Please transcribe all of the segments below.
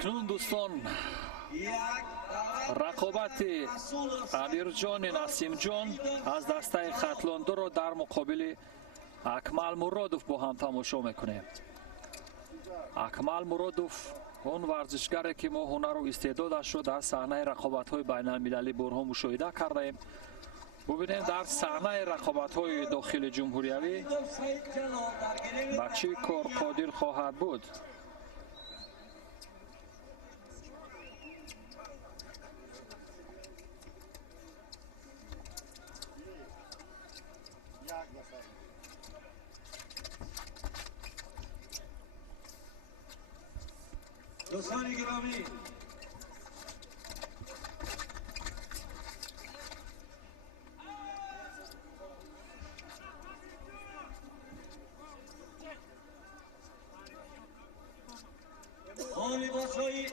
اکنون دوستان رقابت امیرجان نسیم جان از دسته خطلاندو رو در مقابل اکمل مرادوف با هم تماشا میکنیم. اکمل مرادوف اون ورزشگری که ما هنر و استعدادش رو در صحنه رقابت‌های بین‌المللی برها مشاهده کردیم. ببینیم در صحنه رقابت‌های داخل جمهوریوی بچه کار قادر خواهد بود. دوستان گرامی، با لباس‌های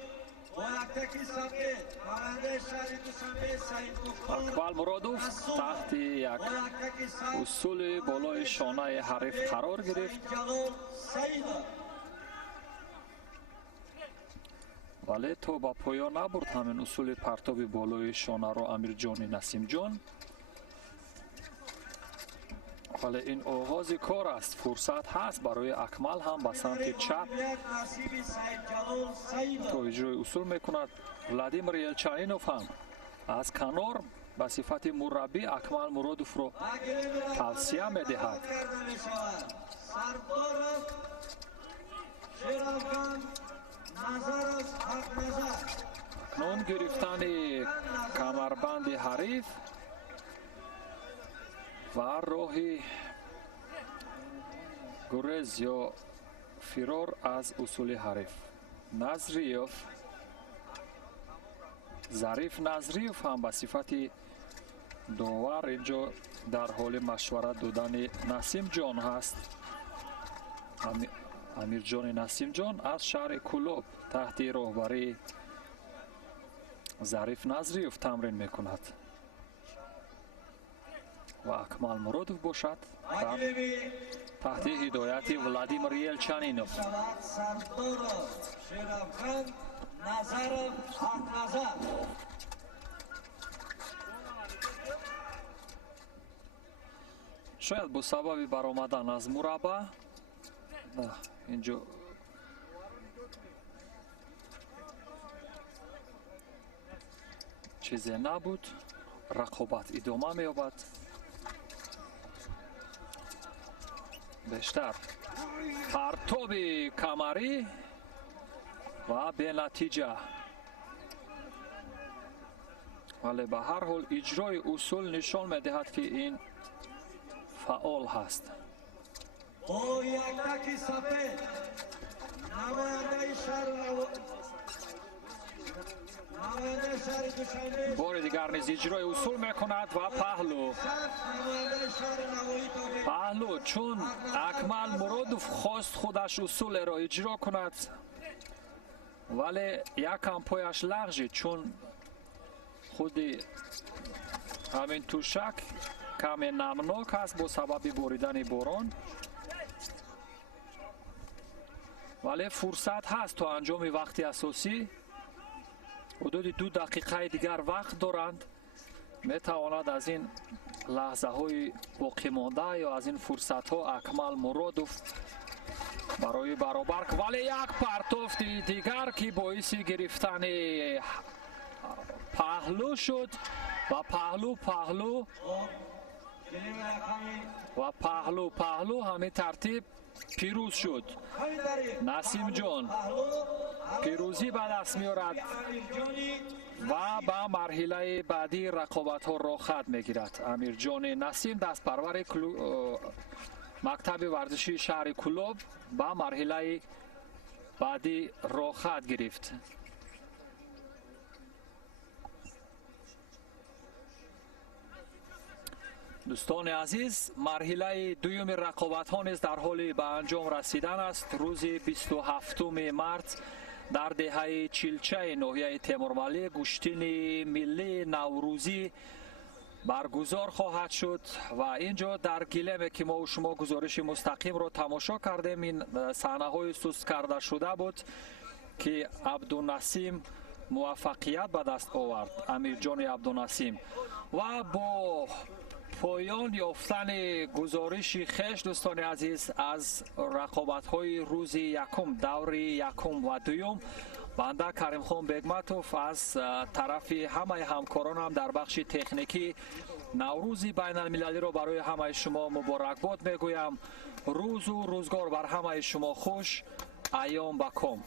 با یکتکی سفید پرنده شهر دوشنبه سعید مختار اکمل مرادوف تحت یک اصول بالای شانه حریف قرار گرفت، ولی تا با پایان نبرد همین اصول پرتاب بالای شانه را امیرجان نسیم جان. ولی این آغاز کار است، فرصت هست برای اکمل هم به سمت چپ تا اجرای اصول میکند. ولادیمیر یلچنینوف هم از کنار به صفت مربی اکمل مرادوف را توصیه میدهد. اکنون گرفتن کمربند حریف و راه گریز یا فرار از اصول حریف. نظریف ظریف نظریف هم به صفت داور اینجا در حال مشورت دادن نسیم جان هست. امیرجان نسیم جان از شهر کلوب تحت راهبری ظریف نظریف تمرین میکند و اکمل مرادوف باشد تحت هدایت ولادیمیر یلچنینوف. شاید با سبب برآمدن از مربع اینجا چیزی نبود، رقابت ادامه می‌یابد. بیشتر پرتاب کمری و به نتیجه، ولی به هر حال اجرای اصول نشان می‌دهد که این فعال هست. با یک تکی سفید نماینده شهر دوشنبه بار دیگر نیز اجرای اصول میکند و پهلو چون اکمل مرادوف خواست خودش اصول را اجرا کند ولی یکم پایش لغزید چون خود همین توشک کمی نمناک است با سبب باریدن باران، ولی فرصت هست تا انجام وقتی اساسی. حدود 2 دقیقه دیگر وقت دارند، می تواند از این لحظه های باقی مانده یا از این فرصت ها اکمل مرادوف برای برابر، ولی یک پرتاب دیگر که باعث گرفتن پهلو شد و پهلو همین ترتیب پیروز شد. نسیم جان پیروزی به دست می‌آورد و به مرحله بعدی رقابت ها را خط می‌گیرد. امیرجان نسیم دست پرور مکتب ورزشی شهر کلوب به مرحله بعدی را خط گرفت. دوستان عزیز، مرحله دوم رقابت ها نیز در حال به انجام رسیدن است. روز 27 مارس در دهه چیلچه ناحیه تیمورملی گشتین ملی نوروزی برگزار خواهد شد و اینجا در گیلم که ما و شما گزارش مستقیم رو تماشا کردیم، این صحنه های سست کرده شده بود که عبدالنسیم موفقیت به دست آورد. امیرجان عبدالنسیم و با پایان یافتن گزارش خویش دوستان عزیز از رقابت‌های روز یکم دور یکم و دوم، بنده کریم خان بیگمتوف از طرف همه همکارانم در بخش تکنیکی نوروز بین المللی را برای همه شما مبارکباد میگویم. روز و روزگار بر همه شما خوش. ایام بکام.